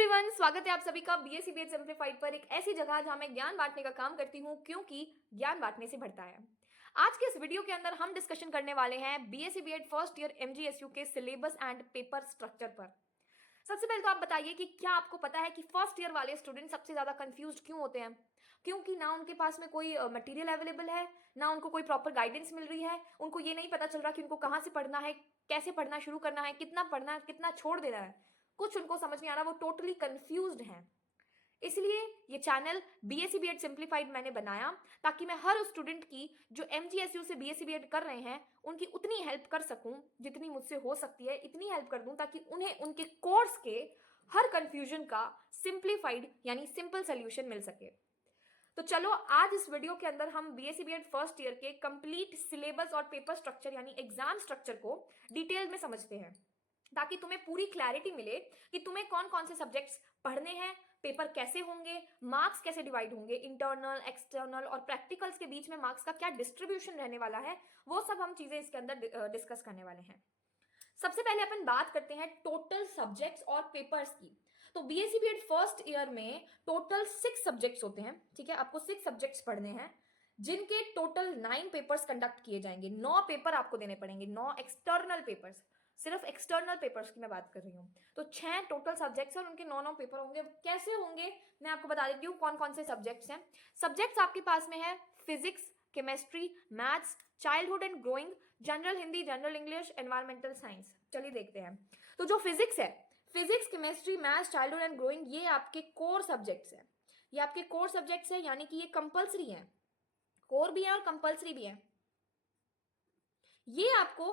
Everyone, स्वागत है आप सभी का बीएससी बीएड सिंप्लीफाइड पर एक ऐसी जगह जहां मैं ज्ञान बांटने का काम करती हूं, क्योंकि ज्ञान बांटने से बढ़ता है। आज के इस वीडियो के अंदर हम डिस्कशन करने वाले हैं BSc BEd first year MGSU के सिलेबस एंड पेपर स्ट्रक्चर पर। सबसे पहले तो आप बताइए कि क्या आपको पता है कि फर्स्ट ईयर वाले स्टूडेंट सबसे ज्यादा कंफ्यूज्ड क्यों होते हैं? क्योंकि ना उनके पास में कोई मटेरियल अवेलेबल है, ना उनको कोई प्रॉपर गाइडेंस मिल रही है। उनको ये नहीं पता चल रहा कि उनको कहाँ से पढ़ना है, कैसे पढ़ना शुरू करना है, कितना पढ़ना है, कितना छोड़ देना है। कुछ उनको समझ नहीं आ रहा, वो टोटली कंफ्यूज्ड हैं। इसलिए ये चैनल बीएससी बीएड सिंप्लीफाइड मैंने बनाया ताकि मैं हर उस स्टूडेंट की जो एमजीएसयू से बीएससी बीएड कर रहे हैं उनकी उतनी हेल्प कर सकूं जितनी मुझसे हो सकती है, इतनी हेल्प कर दूं ताकि उन्हें उनके कोर्स के हर कंफ्यूजन का सिंप्लीफाइड यानी सिंपल सोल्यूशन मिल सके। तो चलो आज इस वीडियो के अंदर हम बीएससी बीएड फर्स्ट ईयर के कंप्लीट सिलेबस और पेपर स्ट्रक्चर यानी एग्जाम स्ट्रक्चर को डिटेल में समझते हैं, ताकि तुम्हें पूरी क्लैरिटी मिले कि तुम्हें कौन कौन से सब्जेक्ट्स पढ़ने हैं, पेपर कैसे होंगे, मार्क्स कैसे डिवाइड होंगे, इंटरनल, एक्सटर्नल और प्रैक्टिकल्स के बीच में मार्क्स का क्या डिस्ट्रीब्यूशन रहने वाला है, वो सब हम चीजें इसके अंदर डिस्कस करने वाले हैं। सबसे पहले अपन बात करते हैं टोटल सब्जेक्ट्स और पेपर्स की। तो बीएससी बीएड फर्स्ट ईयर में टोटल 6 सब्जेक्ट्स होते हैं, ठीक है। आपको 6 सब्जेक्ट्स पढ़ने हैं जिनके टोटल 9 पेपर्स कंडक्ट किए जाएंगे। 9 पेपर आपको देने पड़ेंगे, 9 एक्सटर्नल पेपर्स। सिर्फ एक्सटर्नल पेपर्स की मैं बात कर रही हूँ। तो 6 टोटल सब्जेक्ट्स और उनके 9 पेपर होंगे। कैसे होंगे मैं आपको बता देती हूँ कौन कौन से सब्जेक्ट्स हैं। सब्जेक्ट्स आपके पास में है physics, chemistry, maths, childhood and growing, general Hindi, general English, environmental science. चलिए देखते हैं। तो जो फिजिक्स है, physics, chemistry, maths, childhood and growing, ये आपके कोर सब्जेक्ट्स हैं। ये आपके कोर सब्जेक्ट्स हैं, यानी कि ये कंपल्सरी हैं। कोर भी है और कंपल्सरी भी है। ये आपको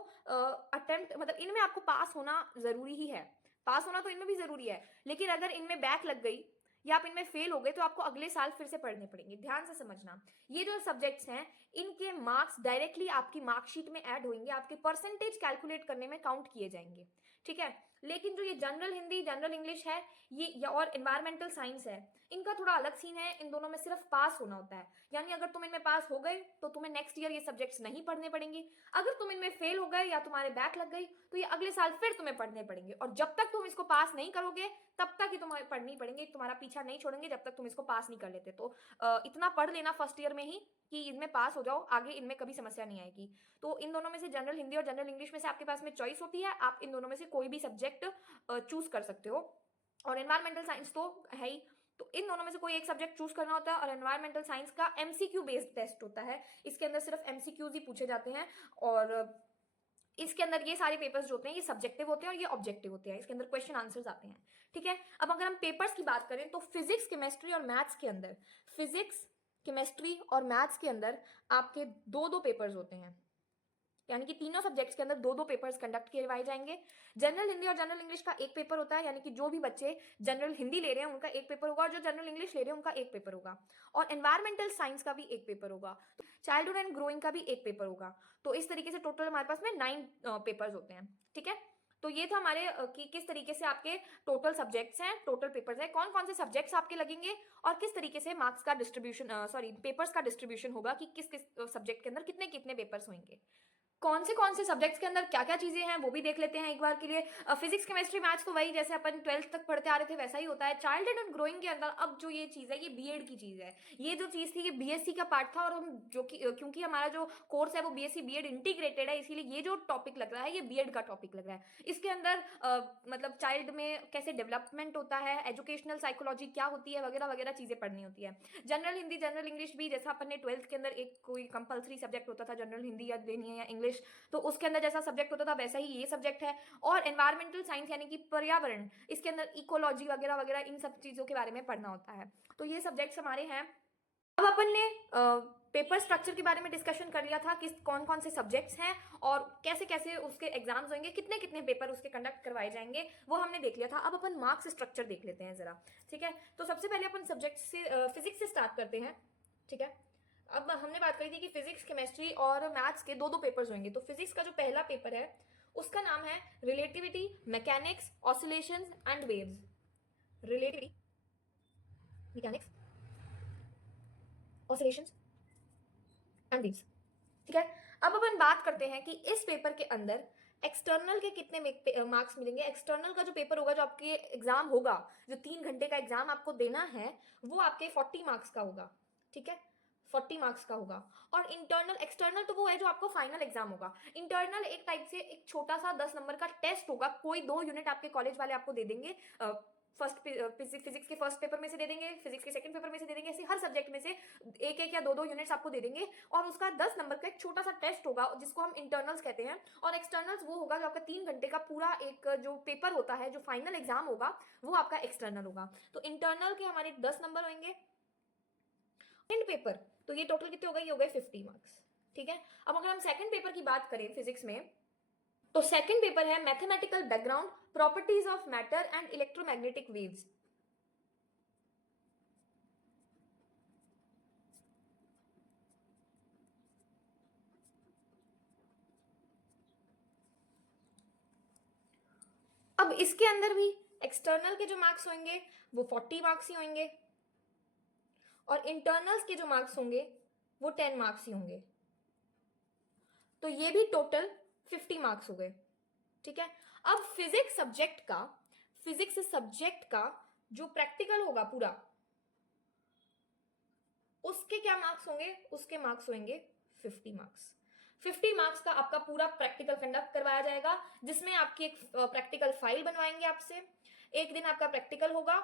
अटेम्प्ट मतलब इनमें आपको पास होना जरूरी ही है। पास होना तो इनमें भी जरूरी है, लेकिन अगर इनमें बैक लग गई या आप इनमें फेल हो गए तो आपको अगले साल फिर से पढ़ने पड़ेंगे। ध्यान से समझना, ये जो सब्जेक्ट्स हैं इनके मार्क्स डायरेक्टली आपकी मार्कशीट में ऐड होंगे, आपके परसेंटेज कैलकुलेट करने में काउंट किए जाएंगे, ठीक है। लेकिन जो ये जनरल हिंदी, जनरल इंग्लिश है ये और एनवायरमेंटल साइंस है, इनका थोड़ा अलग सीन है। इन दोनों में सिर्फ पास होना होता है, यानी अगर तुम इनमें पास हो गए तो तुम्हें नेक्स्ट ईयर ये सब्जेक्ट्स नहीं पढ़ने पड़ेंगे। अगर तुम इनमें फेल हो गए या तुम्हारे बैक लग गई तो ये अगले साल फिर तुम्हें पढ़ने पड़ेंगे, और जब तक तुम इसको पास नहीं करोगे तब तक ही तुम्हें पढ़नी पड़ेंगे। तुम्हारा पीछा नहीं छोड़ेंगे जब तक तुम इसको पास नहीं कर लेते। तो इतना पढ़ लेना फर्स्ट ईयर में ही कि इनमें पास हो जाओ, आगे इनमें कभी समस्या नहीं आएगी। तो इन दोनों में से जनरल हिंदी और जनरल इंग्लिश में से आपके पास में चॉइस होती है, आप इन दोनों में से कोई भी सब्जेक्ट चूज कर सकते हो। और एनवायरमेंटल साइंस तो है ही, तो इन दोनों में से कोई एक सब्जेक्ट चूज करना होता है। और एनवायरमेंटल साइंस का एमसीक्यू बेस्ड टेस्ट होता है, इसके अंदर सिर्फ एमसीक्यूज ही पूछे जाते हैं। और इसके अंदर ये सारे पेपर्स जो होते हैं ये सब्जेक्टिव होते हैं और ये ऑब्जेक्टिव होते हैं, इसके अंदर क्वेश्चन आंसर्स आते हैं, ठीक है। अब अगर हम पेपर्स की बात करें तो फिजिक्स, केमिस्ट्री और मैथ्स के अंदर, फिजिक्स, केमिस्ट्री और मैथ्स के अंदर आपके 2-2 पेपर्स होते हैं, यानी कि तीनों सब्जेक्ट्स के अंदर 2-2 पेपर्स कंडक्ट करवाए जाएंगे। जनरल हिंदी और जनरल इंग्लिश का एक पेपर होता है, यानी कि जो भी बच्चे जनरल हिंदी ले रहे हैं उनका एक पेपर होगा, और जो जनरल इंग्लिश ले रहे हैं उनका एक पेपर होगा। और एनवायरमेंटल साइंस का भी एक पेपर होगा, चाइल्डहुड एंड ग्रोइंग का भी एक पेपर होगा। तो इस तरीके से टोटल हमारे पास में 9 पेपर्स होते हैं, ठीक है। तो ये था हमारे कि किस तरीके से आपके टोटल सब्जेक्ट्स हैं, टोटल पेपर्स हैं, कौन कौन से सब्जेक्ट्स आपके लगेंगे और किस तरीके से मार्क्स का डिस्ट्रीब्यूशन पेपर्स का डिस्ट्रीब्यूशन होगा कि किस किस सब्जेक्ट के अंदर कितने कितने पेपर्स होंगे। कौन से सब्जेक्ट्स के अंदर क्या क्या चीजें हैं वो भी देख लेते हैं एक बार के लिए। फिजिक्स, केमिस्ट्री, मैथ्स तो वही जैसे अपन 12th तक पढ़ते आ रहे थे वैसा ही होता है। चाइल्डहुड एंड ग्रोइंग के अंदर अब जो ये चीज है ये बीएड की चीज है। ये जो चीज थी ये बीएससी का पार्ट था, और हम जो कि क्योंकि हमारा जो कोर्स है वो बीएससी बीएड इंटीग्रेटेड है, इसीलिए ये जो टॉपिक लग रहा है ये बीएड का टॉपिक लग रहा है। इसके अंदर मतलब चाइल्ड में कैसे डेवलपमेंट होता है, एजुकेशनल साइकोलॉजी क्या होती है, वगैरह वगैरह चीजें पढ़नी होती है। जनरल हिंदी, जनरल इंग्लिश भी जैसा अपन ने 12th के अंदर एक कोई कंपल्सरी सब्जेक्ट होता था जनरल हिंदी या देनी है या इंग्लिश, तो उसके अंदर जैसा सब्जेक्ट होता था वैसा ही ये सब्जेक्ट है। और एनवायरमेंटल साइंस यानी कि पर्यावरण, इसके अंदर इकोलॉजी वगैरह वगैरह इन सब चीजों के बारे में पढ़ना होता है। तो ये सब्जेक्ट्स हमारे हैं। अब अपन ने पेपर स्ट्रक्चर के बारे में डिस्कशन कर लिया था कि कौन कौन से सब्जेक्ट्स हैं और कैसे कैसे उसके एग्जाम्स होंगे, कितने कितने पेपर उसके कंडक्ट करवाए जाएंगे, वो हमने देख लिया था। अब अपन मार्क्स स्ट्रक्चर देख लेते हैं जरा, ठीक है। तो सबसे पहले अपन सब्जेक्ट से फिजिक्स से स्टार्ट करते हैं, ठीक है। अब हमने बात करी थी कि फिजिक्स, केमिस्ट्री और मैथ्स के 2-2 पेपर्स होंगे। तो फिजिक्स का जो पहला पेपर है उसका नाम है relativity, mechanics, oscillations and waves. Relativity, mechanics, oscillations and waves, ठीक है। अब अपन बात करते हैं कि इस पेपर के अंदर एक्सटर्नल के कितने मार्क्स मिलेंगे? एक्सटर्नल का जो पेपर होगा, जो आपके एग्जाम होगा, जो 3 घंटे का एग्जाम आपको देना है, वो आपके 40 मार्क्स का होगा, ठीक है, 40 मार्क्स का होगा। और इंटरनल, एक्सटर्नल तो वो है जो आपको फाइनल एग्जाम होगा। इंटरनल एक टाइप से एक छोटा सा 10 नंबर का टेस्ट होगा, कोई 2 यूनिट आपके कॉलेज वाले आपको दे देंगे, फर्स्ट फिजिक्स के फर्स्ट पेपर में से दे देंगे, फिजिक्स के सेकंड पेपर में से दे देंगे, ऐसे हर सब्जेक्ट में से एक एक या दो दो यूनिट्स आपको दे देंगे, और उसका 10 नंबर का एक छोटा सा टेस्ट होगा जिसको हम इंटरनल्स कहते हैं। और एक्सटर्नल्स वो होगा जो आपका 3 घंटे का पूरा एक जो पेपर होता है, जो फाइनल एग्जाम होगा, वो आपका एक्सटर्नल होगा। तो इंटरनल के हमारे 10 नंबर होंगे। सेकंड पेपर, तो ये टोटल कितने हो गए? ये हो गए 50 मार्क्स, ठीक है। अब अगर हम सेकंड पेपर की बात करें फिजिक्स में, तो सेकंड पेपर है mathematical background, properties of matter and electromagnetic waves. अब इसके अंदर भी एक्सटर्नल के जो मार्क्स होंगे वो 40 मार्क्स ही होंगे, और इंटरनल्स के जो मार्क्स होंगे वो 10 मार्क्स ही होंगे। तो ये भी टोटल 50 मार्क्स हो गए, ठीक है। अब फिजिक्स सब्जेक्ट का जो प्रैक्टिकल होगा पूरा, उसके क्या मार्क्स होंगे? उसके मार्क्स होंगे 50 मार्क्स। 50 मार्क्स का आपका पूरा प्रैक्टिकल कंडक्ट करवाया जाएगा, जिसमें आपकी एक प्रैक्टिकल फाइल बनवाएंगे आपसे। एक दिन आपका प्रैक्टिकल होगा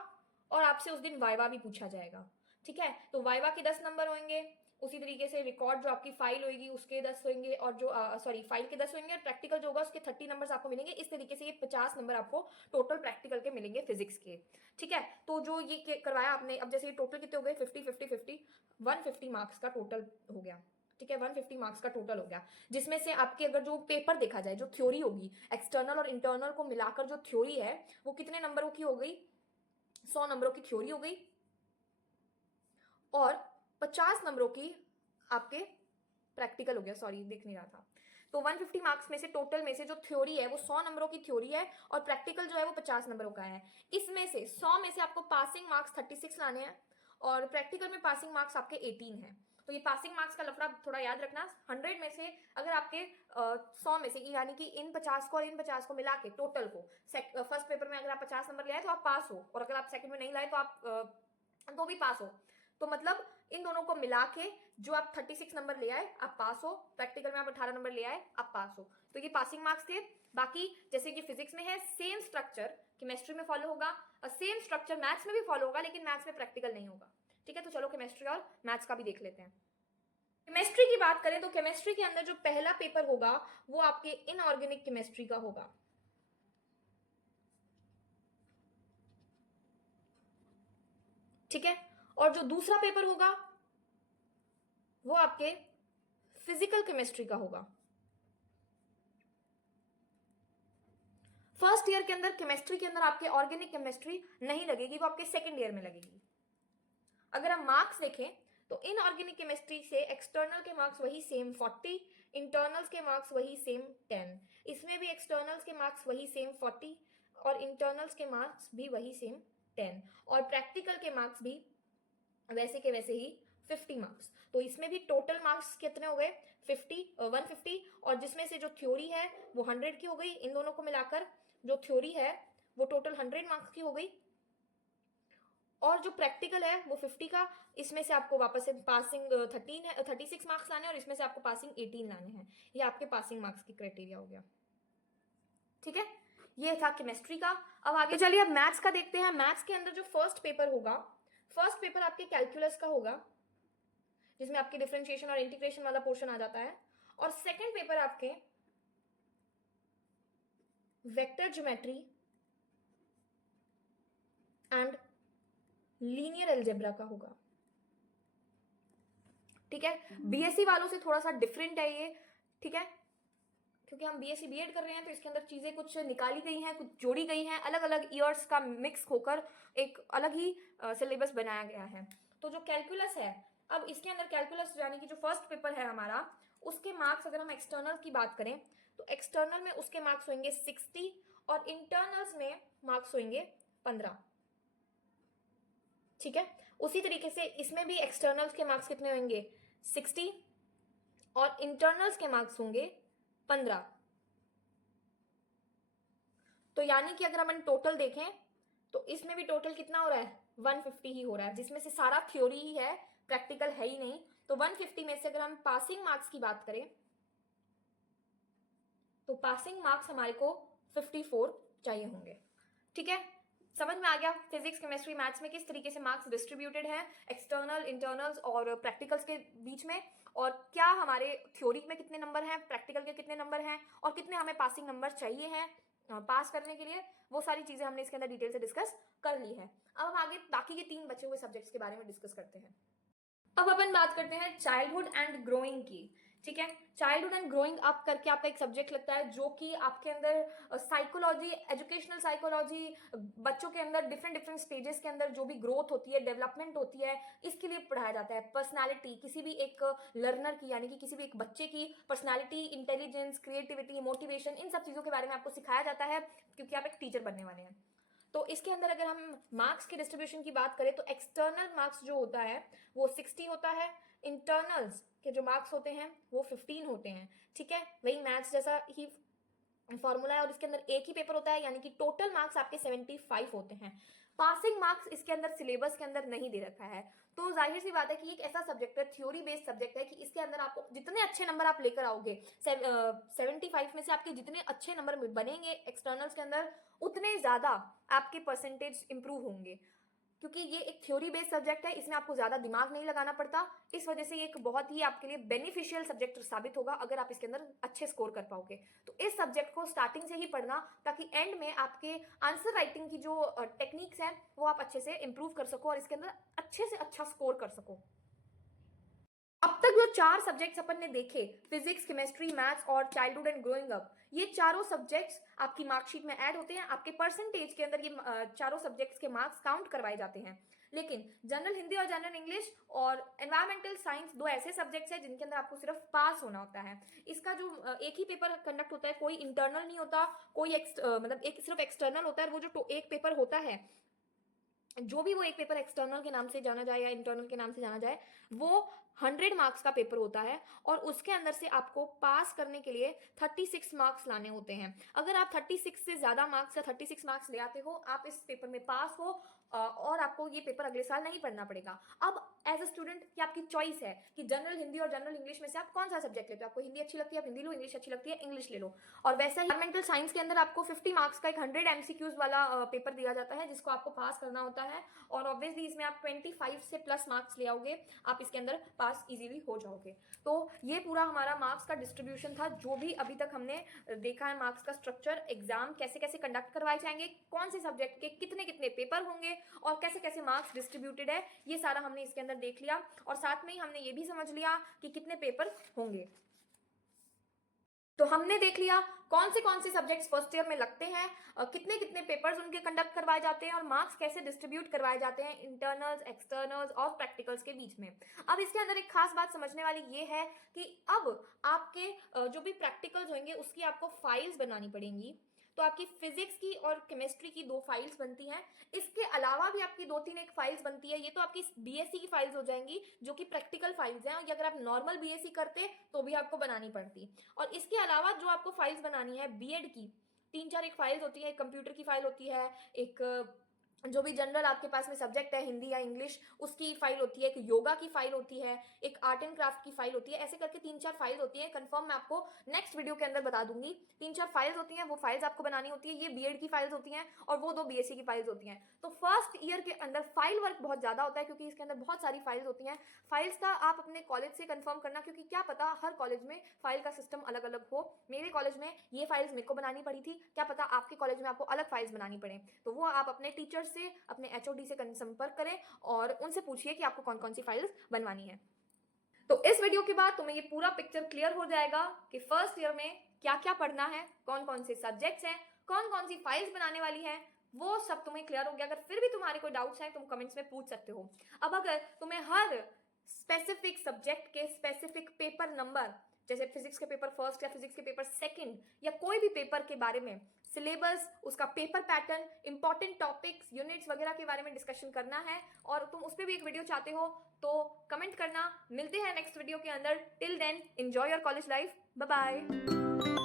और आपसे उस दिन वाइवा भी पूछा जाएगा, ठीक है। तो वाइवा के 10 नंबर होंगे, उसी तरीके से रिकॉर्ड जो आपकी फाइल होगी उसके 10 होंगे, और जो फाइल के 10 होंगे, और प्रैक्टिकल जो होगा उसके 30 नंबर आपको मिलेंगे। इस तरीके से ये 50 नंबर आपको टोटल प्रैक्टिकल के मिलेंगे फिजिक्स के, ठीक है। तो जो ये करवाया आपने, अब जैसे ये टोटल कितने हो गए? 50 50 50 150 मार्क्स का टोटल हो गया, ठीक है। 150 मार्क्स का टोटल हो गया, जिसमें से आपके अगर जो पेपर देखा जाए, जो थ्योरी होगी, एक्सटर्नल और इंटरनल को मिलाकर जो थ्योरी है वो कितने नंबरों की हो गई? 100 नंबरों की थ्योरी हो गई, और 50 नंबरों की आपके प्रैक्टिकल हो गया, सॉरी दिख नहीं रहा था। तो 150 मार्क्स में से टोटल में से जो थ्योरी है वो 100 नंबरों की थ्योरी है, और प्रैक्टिकल जो है वो 50 नंबरों का है। इसमें से 100 में से आपको पासिंग मार्क्स 36 लाने हैं, और प्रैक्टिकल में पासिंग मार्क्स आपके 18 हैं। तो ये पासिंग मार्क्स का लफड़ा थोड़ा याद रखना। 100 में से अगर आपके 100 में से, यानी कि इन 50 को और इन 50 को मिला के टोटल को, फर्स्ट पेपर में अगर आप 50 नंबर ले आए तो आप पास हो, और अगर आप सेकंड में नहीं लाए तो आप तो भी पास हो। तो मतलब इन दोनों को मिला के जो आप 36 नंबर ले आए आप पास हो, प्रैक्टिकल में आप 18 नंबर ले आए आप पास हो। तो ये पासिंग मार्क्स थे। बाकी जैसे कि फिजिक्स में है सेम स्ट्रक्चर केमिस्ट्री में फॉलो होगा, और सेम स्ट्रक्चर मैथ्स में भी फॉलो होगा, लेकिन मैथ्स में प्रैक्टिकल नहीं होगा, ठीक है। तो चलो केमिस्ट्री और मैथ्स का भी देख लेते हैं। केमिस्ट्री की बात करें तो केमिस्ट्री के अंदर जो पहला पेपर होगा वो आपके इनऑर्गेनिक केमिस्ट्री का होगा, ठीक है। और जो दूसरा पेपर होगा वो आपके फिजिकल केमिस्ट्री का होगा। फर्स्ट ईयर के अंदर केमिस्ट्री के अंदर आपके ऑर्गेनिक केमिस्ट्री नहीं लगेगी, वो आपके सेकंड ईयर में लगेगी। अगर हम मार्क्स देखें तो इनऑर्गेनिक केमिस्ट्री से एक्सटर्नल के मार्क्स वही सेम 40, इंटरनल्स के मार्क्स वही सेम 10, इसमें भी एक्सटर्नल्स के मार्क्स वही सेम 40 और इंटरनल्स के मार्क्स भी वही सेम 10, और प्रैक्टिकल के मार्क्स भी वैसे के वैसे ही 50 मार्क्स। तो इसमें भी टोटल मार्क्स कितने हो गए? 150, और जिसमें से जो थ्योरी है वो 100 की हो गई। इन दोनों को मिलाकर जो थ्योरी है वो टोटल 100 मार्क्स की हो गई, और जो प्रैक्टिकल है वो 50 का। इसमें से आपको वापस से पासिंग 36 मार्क्स लाने हैं, और इसमें से आपको पासिंग 18 लाने हैं। ये आपके पासिंग मार्क्स की क्राइटेरिया हो गया, ठीक है। ये था केमिस्ट्री का। अब आगे चलिए अब मैथ्स का देखते हैं। मैथ्स के अंदर जो फर्स्ट पेपर होगा, फर्स्ट पेपर आपके कैलकुलस का होगा, जिसमें आपके डिफरेंशिएशन और इंटीग्रेशन वाला पोर्शन आ जाता है, और सेकंड पेपर आपके vector geometry and linear algebra का होगा, ठीक है। बीएससी वालों से थोड़ा सा डिफरेंट है ये, ठीक है, क्योंकि हम बीएससी बीएड कर रहे हैं तो इसके अंदर चीजें कुछ निकाली गई हैं, कुछ जोड़ी गई हैं, अलग अलग ईयर्स का मिक्स होकर एक अलग ही सिलेबस बनाया गया है। तो जो कैलकुलस है, अब इसके अंदर कैलकुलस यानी कि जो फर्स्ट पेपर है हमारा, उसके मार्क्स अगर हम एक्सटर्नल की बात करें तो एक्सटर्नल में उसके मार्क्स होंगे 60, और इंटरनल्स में मार्क्स होंगे 15, ठीक है। उसी तरीके से इसमें भी एक्सटर्नल्स के मार्क्स कितने होंगे? 60, और इंटरनल्स के मार्क्स होंगे 15, तो यानी कि अगर हम टोटल देखें तो इसमें भी टोटल कितना हो रहा है, 150 ही हो रहा है, जिसमें से सारा थ्योरी ही है, प्रैक्टिकल है ही नहीं। तो 150 में से अगर हम पासिंग मार्क्स की बात करें तो पासिंग मार्क्स हमारे को 54 चाहिए होंगे। ठीक है, समझ में आ गया फिजिक्स केमिस्ट्री मैथ्स में किस तरीके से मार्क्स डिस्ट्रीब्यूटेड है एक्सटर्नल, इंटरनल्स और प्रैक्टिकल्स के बीच में, और क्या हमारे थ्योरी में कितने नंबर हैं, प्रैक्टिकल के कितने नंबर हैं, और कितने हमें पासिंग नंबर चाहिए हैं पास करने के लिए। वो सारी चीजें हमने इसके अंदर डिटेल से डिस्कस कर ली है। अब हम आगे बाकी के 3 बचे हुए सब्जेक्ट्स के बारे में डिस्कस करते हैं। अब अपन बात करते हैं चाइल्डहुड एंड ग्रोइंग की। ठीक है, चाइल्डहुड एंड ग्रोइंग अप करके आपका एक सब्जेक्ट लगता है जो कि आपके अंदर साइकोलॉजी, एजुकेशनल साइकोलॉजी, बच्चों के अंदर डिफरेंट डिफरेंट स्टेजेस के अंदर जो भी ग्रोथ होती है, डेवलपमेंट होती है, इसके लिए पढ़ाया जाता है। पर्सनालिटी किसी भी एक लर्नर की, यानी कि किसी भी एक बच्चे की पर्सनालिटी, इंटेलिजेंस, क्रिएटिविटी, मोटिवेशन, इन सब चीजों के बारे में आपको सिखाया जाता है, क्योंकि आप एक टीचर बनने वाले हैं। तो इसके अंदर अगर हम मार्क्स के डिस्ट्रीब्यूशन की बात करें तो एक्सटर्नल मार्क्स जो होता है वो 60 होता है, इंटरनल्स के जो मार्क्स होते हैं वो 15 होते हैं। ठीक है, वही मैथ्स जैसा ही फॉर्मूला है, और इसके अंदर एक ही पेपर होता है, यानी कि टोटल मार्क्स आपके 75 होते हैं। पासिंग मार्क्स इसके अंदर सिलेबस के अंदर नहीं दे रखा है, तो जाहिर सी बात है कि एक ऐसा सब्जेक्ट है, थ्योरी बेस्ड सब्जेक्ट है, कि इसके अंदर आपको जितने अच्छे नंबर आप लेकर आओगे, 75 में से आपके जितने अच्छे नंबर बनेंगे एक्सटर्नल्स के अंदर, उतने ज्यादा आपके परसेंटेज इंप्रूव होंगे, क्योंकि ये एक थ्योरी बेस्ड सब्जेक्ट है, इसमें आपको ज्यादा दिमाग नहीं लगाना पड़ता। इस वजह से ये एक बहुत ही आपके लिए बेनिफिशियल सब्जेक्ट साबित होगा अगर आप इसके अंदर अच्छे स्कोर कर पाओगे। तो इस सब्जेक्ट को स्टार्टिंग से ही पढ़ना, ताकि एंड में आपके आंसर राइटिंग की जो टेक्निक्स हैं वो आप अच्छे से इंप्रूव कर सको और इसके अंदर अच्छे से अच्छा स्कोर कर सको। अब तक जो 4 सब्जेक्ट्स अपन ने देखे, फिजिक्स, केमिस्ट्री, मैथ्स और चाइल्डहुड एंड ग्रोइंग अप, ये चारों सब्जेक्ट्स आपकी मार्कशीट में ऐड होते हैं। आपके परसेंटेज के अंदर ये चारों सब्जेक्ट्स के मार्क्स काउंट करवाए जाते हैं। लेकिन जनरल हिंदी और जनरल इंग्लिश और एनवायरमेंटल साइंस 2 ऐसे सब्जेक्ट्स हैं जिनके अंदर आपको सिर्फ पास होना होता है। इसका जो एक ही पेपर कंडक्ट होता है, कोई इंटरनल नहीं होता, कोई मतलब एक सिर्फ एक्सटर्नल होता है। और वो जो एक पेपर होता है, जो भी वो एक पेपर एक्सटर्नल के नाम से जाना जाए या इंटरनल के नाम से जाना जाए, वो 100 मार्क्स का पेपर होता है, और उसके अंदर से आपको पास करने के लिए 36 मार्क्स लाने होते हैं। अगर आप 36 से ज्यादा मार्क्स या 36 मार्क्स ले आते हो, आप इस पेपर में पास हो, और आपको ये पेपर अगले साल नहीं पढ़ना पड़ेगा। अब एज अ स्टूडेंट की आपकी चॉइस है कि जनरल हिंदी और जनरल इंग्लिश में से आप कौन सा सब्जेक्ट लेते हो। आपको हिंदी अच्छी लगती है, आप हिंदी लो, इंग्लिश अच्छी लगती है, इंग्लिश ले लो। और वैसा ही एनवायरमेंटल साइंस के अंदर आपको 50 मार्क्स का एक 100 एमसीक्यूज वाला पेपर दिया जाता है, जिसको आपको पास करना होता है, और ऑब्वियसली इसमें आप 25 से प्लस मार्क्स ले आओगे, आप इसके अंदर पास इजीली हो जाओगे। तो ये पूरा हमारा मार्क्स का डिस्ट्रीब्यूशन था, जो भी अभी तक हमने देखा है मार्क्स का स्ट्रक्चर, एग्जाम कैसे कैसे कंडक्ट करवाए जाएंगे, कौन से सब्जेक्ट के कितने कितने पेपर होंगे, और कैसे कैसे मार्क्स डिस्ट्रीब्यूटेड है, ये सारा हमने इसके अंदर देख लिया। और साथ में ही हमने ये भी समझ लिया कि कितने पेपर होंगे। तो हमने देख लिया कौन से सब्जेक्ट्स फर्स्ट ईयर में लगते हैं, कितने कितने पेपर्स उनके कंडक्ट करवाए जाते हैं, और मार्क्स कैसे डिस्ट्रीब्यूट करवाए जाते हैं इंटरनल्स, एक्सटर्नल्स और प्रैक्टिकल्स के बीच में। अब इसके अंदर एक खास बात समझने वाली ये है कि अब आपके जो भी प्रैक्टिकल्स होंगे उसकी आपको फाइल्स बनानी पड़ेंगी। तो आपकी फिजिक्स की और केमिस्ट्री की 2 फाइल्स बनती हैं, इसके अलावा भी आपकी 2-3 एक फाइल्स बनती है। ये तो आपकी बीएससी की फाइल्स हो जाएंगी, जो कि प्रैक्टिकल फाइल्स हैं, और अगर आप नॉर्मल बीएससी करते तो भी आपको बनानी पड़ती। और इसके अलावा जो आपको फाइल्स बनानी है बीएड की, 3-4 एक फाइल्स होती है, एक कंप्यूटर की फाइल होती है, एक जो भी जनरल आपके पास में सब्जेक्ट है हिंदी या इंग्लिश, उसकी फाइल होती है, एक योगा की फाइल होती है, एक आर्ट एंड क्राफ्ट की फाइल होती है। ऐसे करके 3-4 फाइल्स होती है, कंफर्म मैं आपको नेक्स्ट वीडियो के अंदर बता दूंगी। 3-4 फाइल्स होती हैं, वो फाइल्स आपको बनानी होती है। ये बीएड की फाइल्स होती हैं, और वो 2 बीएससी की फाइल्स होती हैं। तो फर्स्ट ईयर के अंदर फाइल वर्क बहुत ज्यादा होता है, क्योंकि इसके अंदर बहुत सारी फाइल्स होती हैं। फाइल्स का आप अपने कॉलेज से कंफर्म करना, क्योंकि क्या पता हर कॉलेज में फाइल का सिस्टम अलग अलग हो। मेरे कॉलेज में ये फाइल्स मेरे को बनानी पड़ी थी, क्या पता आपके कॉलेज में आपको अलग फाइल्स बनानी पड़े। तो वो आप अपने टीचर से, अपने एचओडी से संपर्क करें और उनसे पूछिए कि आपको कौन कौन सी फाइल्स बनवानी है। तो इस वीडियो के बाद तुम्हें ये पूरा पिक्चर क्लियर हो जाएगा कि फर्स्ट ईयर में क्या क्या पढ़ना है, कौन कौन से सब्जेक्ट्स हैं, कौन कौन सी फाइल्स बनाने वाली है, वो सब तुम्हें क्लियर हो गया। अगर फिर भी तुम्हारे कोई डाउट्स हैं तुम कमेंट्स में पूछ सकते हो। अब अगर तुम्हें हर स्पेसिफिक सब्जेक्ट के स्पेसिफिक पेपर नंबर, जैसे फिजिक्स के पेपर फर्स्ट या फिजिक्स के पेपर सेकंड या कोई भी पेपर के बारे में, सिलेबस, उसका paper pattern, important topics, units वगैरह के बारे में डिस्कशन करना है, और तुम उस पर भी एक वीडियो चाहते हो, तो कमेंट करना। मिलते हैं नेक्स्ट वीडियो के अंदर। Till then enjoy your college life. Bye bye.